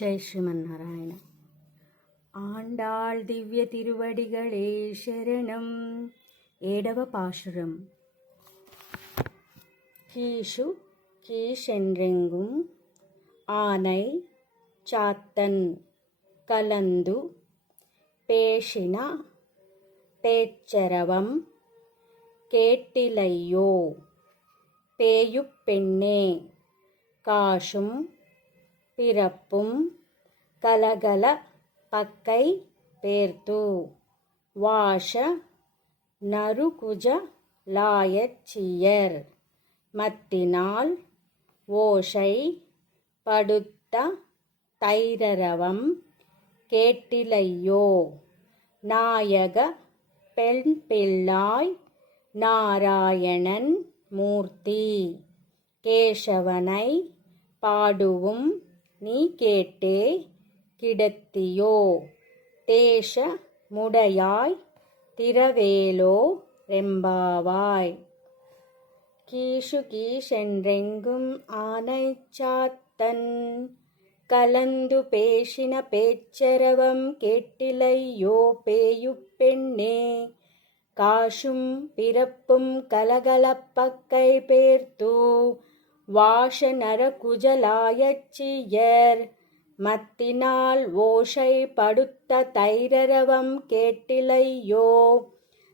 ஜெய் ஸ்ரீமன்னாராயண. ஆண்டாள் திவ்ய திருவடிகளே சரணம். ஏடவ பாசுரம். கீஷு கீஷென்றெங்கும் ஆனை சாத்தன் கலந்து பேசின பேச்சரவம் கேட்டிலையோ பேயுப் பெண்ணே காசும் பிறப்பும் கலகல பக்கை பேர்த்து வாஷ நறுகுஜ லாயச்சியர் மத்தினால் ஓஷை படுத்த தைரரவம் கேட்டிலையோ நாயக பெண் பிள்ளாய் நாராயணன் மூர்த்தி கேசவனை பாடுவும் நீ கேட்டே கிடத்தியோ தேச முடையாய் திரவேலோ ரெம்பாவாய். கீஷு கீஷென்றெங்கும் ஆனை சாத்தன் கலந்து பேசின பேச்சரவம் கேட்டிலையோ பேயுப் பெண்ணே காசும் பிறப்பும் கலகலப்பக்கை பேர்த்து வாஷ நரகுஜலாயச்சியர் மத்தினால் ஓஷை படுத்த தைரரவம் கேட்டிலையோ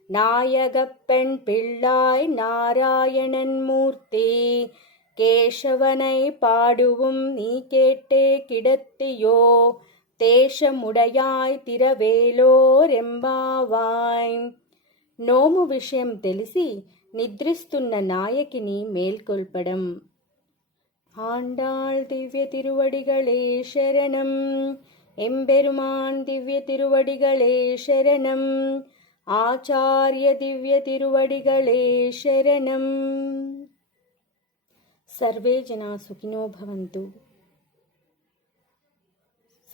நாயகப் பெண் பிள்ளாய் நாராயணன் மூர்த்தி கேசவனை பாடுவும் நீ கேட்டே கிடத்தியோ దేశముడయాయ్ తిరవేలో రెంబావాయ్. నోము విషయం తెలిసి నిద్రిస్తున్న నాయకిని మేల్కొల్పడం. ஆண்டாள் திவ்ய திருவடிகளே சரணம். எம்பெருமான் திவ்ய திருவடிகளே சரணம். ஆச்சாரிய திவ்ய திருவடிகளே சரணம். சர்வே ஜனா சுகினோ பவந்து.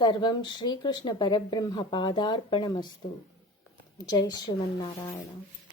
सर्वं श्रीकृष्ण परब्रह्म पादार्पणमस्तु. जय श्रीमन्नारायण.